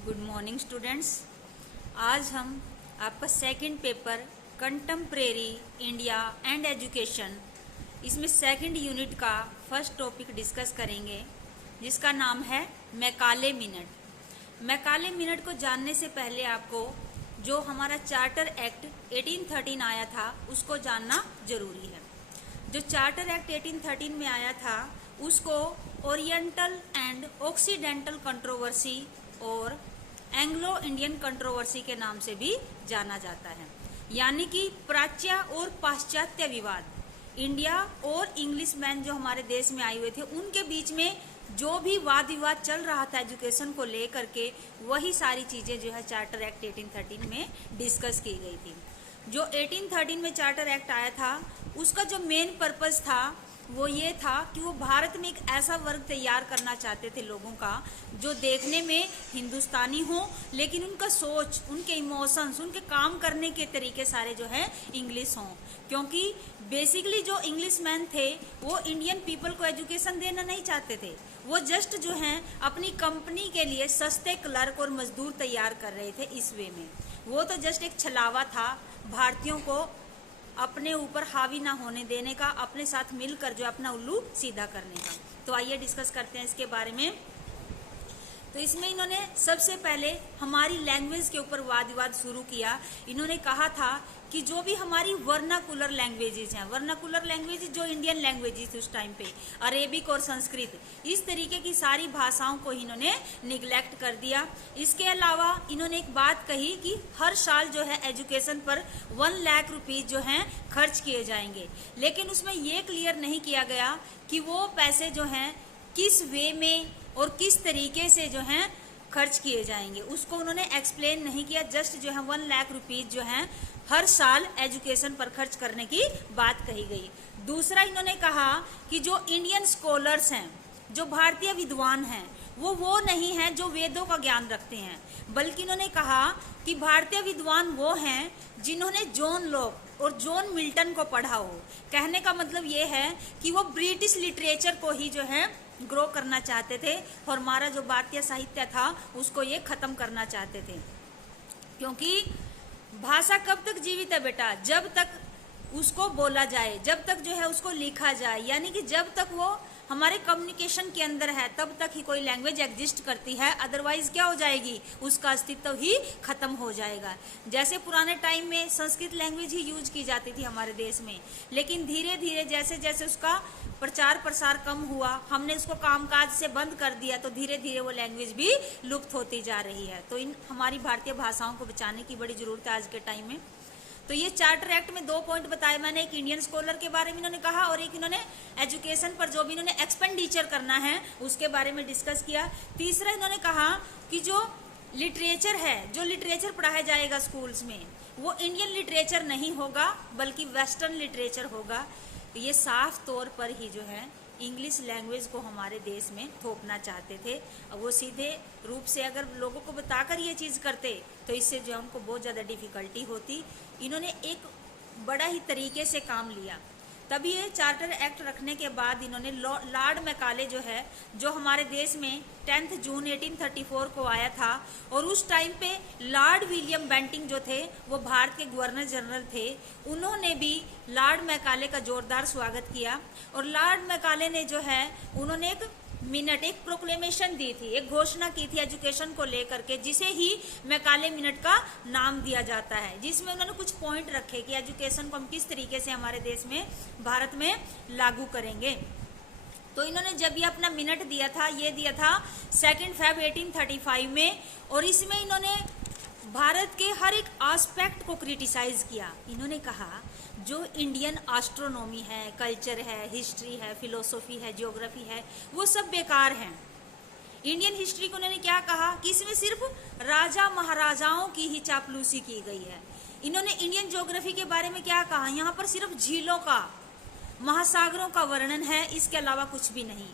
Good morning students. आज हम आपका second paper contemporary India and education, इसमें सेकंड यूनिट का फर्स्ट टॉपिक डिस्कस करेंगे, जिसका नाम है मैकाले मिनट। मैकाले मिनट को जानने से पहले आपको जो हमारा चार्टर एक्ट 1813 आया था उसको जानना जरूरी है। जो चार्टर एक्ट 1813 में आया था उसको ओरिएंटल एंड ऑक्सीडेंटल कंट्रोवर्सी और एंग्लो इंडियन कंट्रोवर्सी के नाम से भी जाना जाता है, यानी कि प्राच्य और पाश्चात्य विवाद। इंडिया और इंग्लिश मैन जो हमारे देश में आए हुए थे उनके बीच में जो भी वाद विवाद चल रहा था एजुकेशन को लेकर के, वही सारी चीजें जो है चार्टर एक्ट 1813 में डिस्कस की गई थी। जो 1813 में चार्टर एक्ट आया था उसका जो मेन पर्पस था वो ये था कि वो भारत में एक ऐसा वर्ग तैयार करना चाहते थे लोगों का जो देखने में हिंदुस्तानी हो, लेकिन उनका सोच, उनके इमोशंस, उनके काम करने के तरीके सारे जो है इंग्लिश हों। क्योंकि बेसिकली जो इंग्लिश मैन थे वो इंडियन पीपल को एजुकेशन देना नहीं चाहते थे, वो जस्ट जो है अपनी कंपनी के लिए सस्ते क्लर्क और मजदूर तैयार कर रहे थे। इस वे में वो तो जस्ट एक छलावा था भारतीयों को अपने ऊपर हावी ना होने देने का, अपने साथ मिलकर जो अपना उल्लू सीधा करने का। तो आइए डिस्कस करते हैं इसके बारे में। तो इसमें इन्होंने सबसे पहले हमारी लैंग्वेज के ऊपर वाद विवाद शुरू किया। इन्होंने कहा था कि जो भी हमारी वर्नाकुलर लैंग्वेजेज हैं, वर्नाकुलर लैंग्वेजेज जो इंडियन लैंग्वेजेज उस टाइम पे, अरेबिक और संस्कृत, इस तरीके की सारी भाषाओं को इन्होंने निगलेक्ट कर दिया। इसके अलावा इन्होंने एक बात कही कि हर साल जो है एजुकेशन पर 1 लाख रुपीज जो हैं खर्च किए जाएंगे, लेकिन उसमें ये क्लियर नहीं किया गया कि वो पैसे जो हैं किस वे में और किस तरीके से जो हैं खर्च किए जाएंगे, उसको उन्होंने एक्सप्लेन नहीं किया। जस्ट जो है 1 लाख रुपीज जो हैं हर साल एजुकेशन पर खर्च करने की बात कही गई। दूसरा इन्होंने कहा कि जो इंडियन स्कॉलर्स हैं, जो भारतीय विद्वान हैं, वो नहीं हैं जो वेदों का ज्ञान रखते हैं, बल्कि इन्होंने कहा कि भारतीय विद्वान वो हैं जिन्होंने जॉन लॉक और जॉन मिल्टन को पढ़ा हो। कहने का मतलब ये है कि वो ब्रिटिश लिटरेचर को ही जो है ग्रो करना चाहते थे और हमारा जो भारतीय साहित्य था उसको ये खत्म करना चाहते थे। क्योंकि भाषा कब तक जीवित है बेटा? जब तक उसको बोला जाए, जब तक जो है उसको लिखा जाए, यानी कि जब तक वो हमारे कम्युनिकेशन के अंदर है तब तक ही कोई लैंग्वेज एग्जिस्ट करती है। अदरवाइज क्या हो जाएगी? उसका अस्तित्व ही खत्म हो जाएगा। जैसे पुराने टाइम में संस्कृत लैंग्वेज ही यूज की जाती थी हमारे देश में, लेकिन धीरे धीरे जैसे जैसे उसका प्रचार प्रसार कम हुआ, हमने उसको कामकाज से बंद कर दिया, तो धीरे धीरे वो लैंग्वेज भी लुप्त होती जा रही है। तो इन हमारी भारतीय भाषाओं को बचाने की बड़ी जरूरत है आज के टाइम में। तो ये चार्टर एक्ट में 2 पॉइंट बताए मैंने, एक इंडियन स्कॉलर के बारे में इन्होंने कहा और एक इन्होंने एजुकेशन पर जो भी इन्होंने एक्सपेंडिचर करना है उसके बारे में डिस्कस किया। तीसरा इन्होंने कहा कि जो लिटरेचर है, जो लिटरेचर पढ़ाया जाएगा स्कूल्स में, वो इंडियन लिटरेचर नहीं होगा बल्कि वेस्टर्न लिटरेचर होगा। ये साफ तौर पर ही जो है इंग्लिश लैंग्वेज को हमारे देश में थोपना चाहते थे। और वो सीधे रूप से अगर लोगों को बताकर ये चीज़ करते तो इससे जो है उनको बहुत ज़्यादा डिफ़िकल्टी होती। इन्होंने एक बड़ा ही तरीके से काम लिया। तभी ये चार्टर एक्ट रखने के बाद इन्होंने लॉर्ड मैकाले जो है, जो हमारे देश में 10 जून 1834 को आया था, और उस टाइम पे लॉर्ड विलियम बेंटिंग जो थे वो भारत के गवर्नर जनरल थे, उन्होंने भी लॉर्ड मैकाले का जोरदार स्वागत किया। और लॉर्ड मैकाले ने जो है उन्होंने एक प्रोक्लेमेशन दी थी, एक घोषणा की थी एजुकेशन को लेकर के, जिसे ही मैकाले मिनट का नाम दिया जाता है, जिसमें उन्होंने कुछ पॉइंट रखे कि एजुकेशन को हम किस तरीके से हमारे देश में, भारत में लागू करेंगे। तो इन्होंने जब ये अपना मिनट दिया था, ये दिया था 2 फरवरी 1835 में, और इसमें इन्होंने भारत के हर एक एस्पेक्ट को क्रिटिसाइज किया। इन्होंने कहा जो इंडियन एस्ट्रोनॉमी है, कल्चर है, हिस्ट्री है, फिलोसॉफी है, ज्योग्राफी है, वो सब बेकार हैं। इंडियन हिस्ट्री को उन्होंने क्या कहा कि इसमें सिर्फ राजा महाराजाओं की ही चापलूसी की गई है। इन्होंने इंडियन ज्योग्राफी के बारे में क्या कहा? यहाँ पर सिर्फ झीलों का, महासागरों का वर्णन है, इसके अलावा कुछ भी नहीं।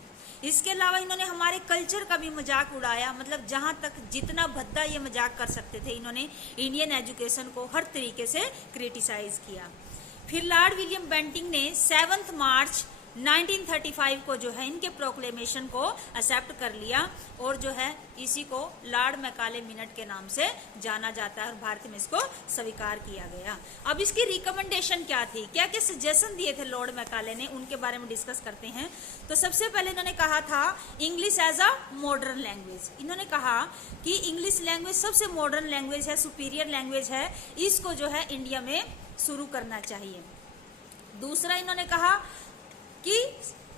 इसके अलावा इन्होंने हमारे कल्चर का भी मजाक उड़ाया, मतलब जहाँ तक जितना भद्दा ये मजाक कर सकते थे, इन्होंने इंडियन एजुकेशन को हर तरीके से क्रिटिसाइज किया। फिर लॉर्ड विलियम बेंटिंग ने 7 मार्च 1935 को जो है इनके प्रोक्लेमेशन को एक्सेप्ट कर लिया और जो है इसी को लॉर्ड मैकाले मिनट के नाम से जाना जाता है और भारत में इसको स्वीकार किया गया। अब इसकी रिकमेंडेशन क्या थी, क्या क्या सजेशन दिए थे लॉर्ड मैकाले ने, उनके बारे में डिस्कस करते हैं। तो सबसे पहले इन्होंने कहा था English as a modern language. इन्होंने कहा कि इंग्लिश लैंग्वेज सबसे मॉडर्न लैंग्वेज है, सुपीरियर लैंग्वेज है, इसको जो है इंडिया में शुरू करना चाहिए। दूसरा इन्होंने कहा कि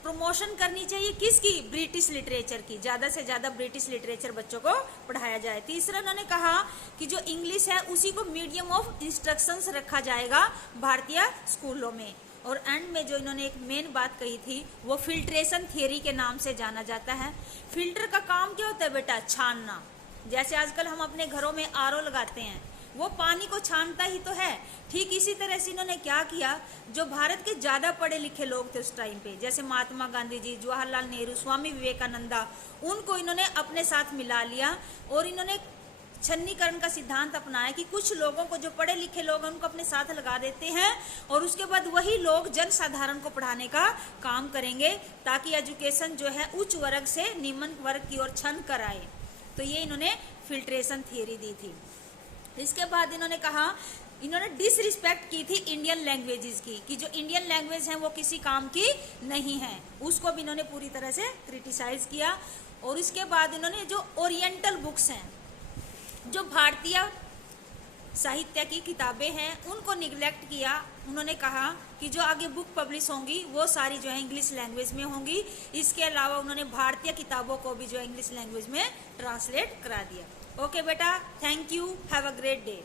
प्रमोशन करनी चाहिए किसकी, ब्रिटिश लिटरेचर की, ज्यादा से ज्यादा ब्रिटिश लिटरेचर बच्चों को पढ़ाया जाए। तीसरा इन्होंने कहा कि जो इंग्लिश है उसी को मीडियम ऑफ इंस्ट्रक्शंस रखा जाएगा भारतीय स्कूलों में। और एंड में जो इन्होंने एक मेन बात कही थी वो फिल्ट्रेशन थियरी के नाम से जाना जाता है। फिल्टर का काम क्या होता है बेटा, छानना। जैसे आजकल हम अपने घरों में आरओ लगाते हैं, वो पानी को छानता ही तो है। ठीक इसी तरह से इन्होंने क्या किया, जो भारत के ज्यादा पढ़े लिखे लोग थे उस टाइम पे, जैसे महात्मा गांधी जी, जवाहरलाल नेहरू, स्वामी विवेकानंदा, उनको इन्होंने अपने साथ मिला लिया और इन्होंने छन्नीकरण का सिद्धांत अपनाया कि कुछ लोगों को, जो पढ़े लिखे लोग हैं, उनको अपने साथ लगा देते हैं और उसके बाद वही लोग जन साधारण को पढ़ाने का काम करेंगे ताकि एजुकेशन जो है उच्च वर्ग से निम्न वर्ग की ओर छन कर आए। तो ये इन्होंने फिल्ट्रेशन थियरी दी थी। इसके बाद इन्होंने कहा, इन्होंने डिसरिस्पेक्ट की थी इंडियन लैंग्वेजेस की, कि जो इंडियन लैंग्वेज है वो किसी काम की नहीं है, उसको भी इन्होंने पूरी तरह से क्रिटिसाइज किया। और इसके बाद इन्होंने जो ओरिएंटल बुक्स हैं, जो भारतीय साहित्य की किताबें हैं, उनको निगलेक्ट किया। उन्होंने कहा कि जो आगे बुक पब्लिश होंगी वो सारी जो है इंग्लिश लैंग्वेज में होंगी। इसके अलावा उन्होंने भारतीय किताबों को भी जो इंग्लिश लैंग्वेज में ट्रांसलेट करा दिया। ओके बेटा, thank you, have a great day.